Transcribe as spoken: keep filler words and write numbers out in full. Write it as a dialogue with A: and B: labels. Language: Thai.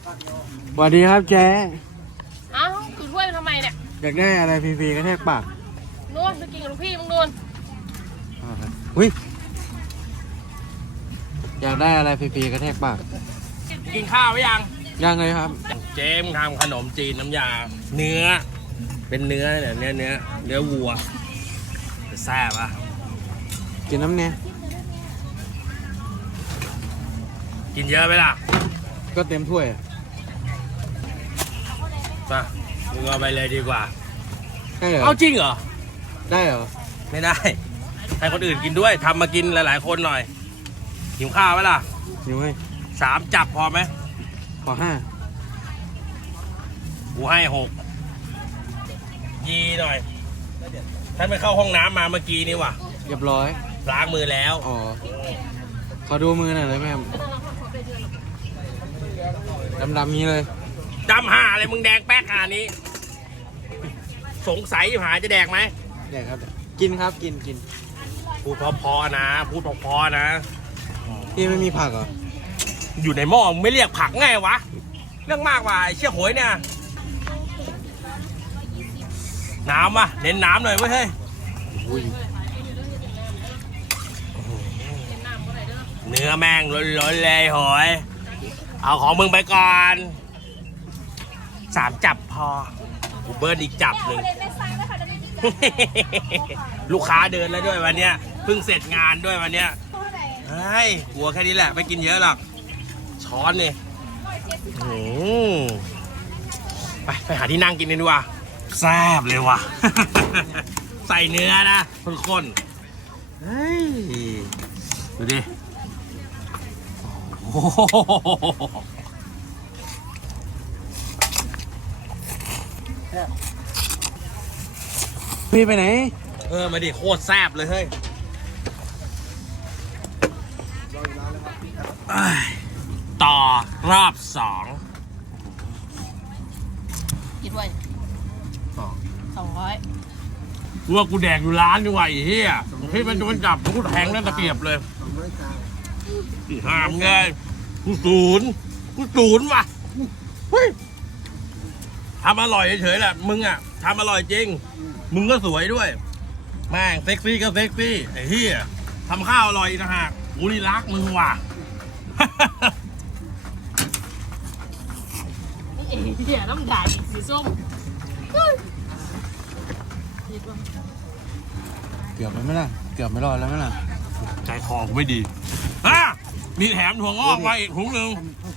A: สวัสดีครับเจ๊
B: เอ้าถือถ้วยทำไมเนี่ย
A: อยากได้อะไรฟรีๆก็แทกปาก
B: นู่นไปกินกับลูกพี่มึงนู่น
A: อุ้ยอยากได้อะไรฟรีๆก็แทกปาก
C: กินข้าวไหมยัง
A: ยังเลยครับ
C: เจมทำขนมจีนน้ำยาเนื้อ เป็นเนื้อเนี่ยเนื้อเนื้อเนื้อวัวแซ่บอ่ะ
A: กินน้ำเนี่ย
C: กินเยอะไหมล่ะ
A: ก็เต็มถ้วย
C: มามึงเอาไปเลยดีกว่า
A: ได้เหรอ
C: เอาจริงเหรอ
A: ได้เหรอ
C: ไม่ได้ให้คนอื่นกินด้วยทำมากินหลายๆคนหน่อยหิวข้าวไหมล่ะ
A: อยู่ให้
C: สามจับพอไหม
A: ขอห้า
C: กูให้หกยีหน่อยท่านไปเข้าห้องน้ำมาเมื่อกี้นี่ว่ะ
A: เรียบร้อย
C: ล้างมือแล้ว
A: อ๋อขอดูมือหน่อยเลยแม่ดำๆนี้เลย
C: ดำหาอะไรมึงแดงแป๊กขนาดนี้ สงสัยหาจะแดกไหม
A: เดี๋ยวครับ กินครับกินกิน
C: พูดพอๆนะ พูดพอๆนะ
A: พี่ไม่มีผักเหรอ
C: อยู่ในหม้อมึงไม่เรียกผักไงวะ เรื่องมากว่ะไอ้เชี่ยโหยเนี่ย น้ำวะเน้นน้ำหน่อยเว้ยเฮ้ย
A: อุ้ย
C: เนื้อแม่งล้นๆเลยโหยเอาของมึงไปก่อนสามจับพอกูเบิร์นอีกจับหนึ่ง ลูกค้าเดินแล้วด้วยวันเนี้ยเพิ่งเสร็จงานด้วยวันเนี้ยเฮ้ยหัวแค่นี้แหละไม่กินเยอะหรอกช้อนนี่อืมไปไปหาที่นั่งกินกันดีกว่าแซ่บเลยว่ะ ใส่เนื้อนะข้นๆเฮ้ยดูดิโอ้โห
A: พี่ไปไหน
C: เออมาดิโคตรแซ่บเลยเฮ้ยเอ้ยต่อรอบสอง
B: กินด้วยสองร้อย
C: กูว่ากูแดกอยู่ร้านดีกว่าไอ้เหี้ยพี่มันโดนจับกูแทงนั่นตะเกียบเลยห้ามไงกูศูนย์กูศูนย์ว่ะเฮ้ยทำอร่อยเฉยๆแหละมึงอ่ะทำอร่อยจริงมึงก็สวยด้วยแม่งเซ็กซี่ก็เซ็กซี่ไอ้เหี้ยทำข้าวอร่อยนะฮะกูนี่รักมึงว่ะ
B: เอ๋เดี๋ยวน้ำด่ายสีส้ม
A: เกือบไปไหมล่ะเกือบไม่รอดแล้วไหมล่ะ
C: ใจคอกูไม่ดีอ่ะมีแถมถั่วงอกมาอีกถุงหนึ่ง
A: ผ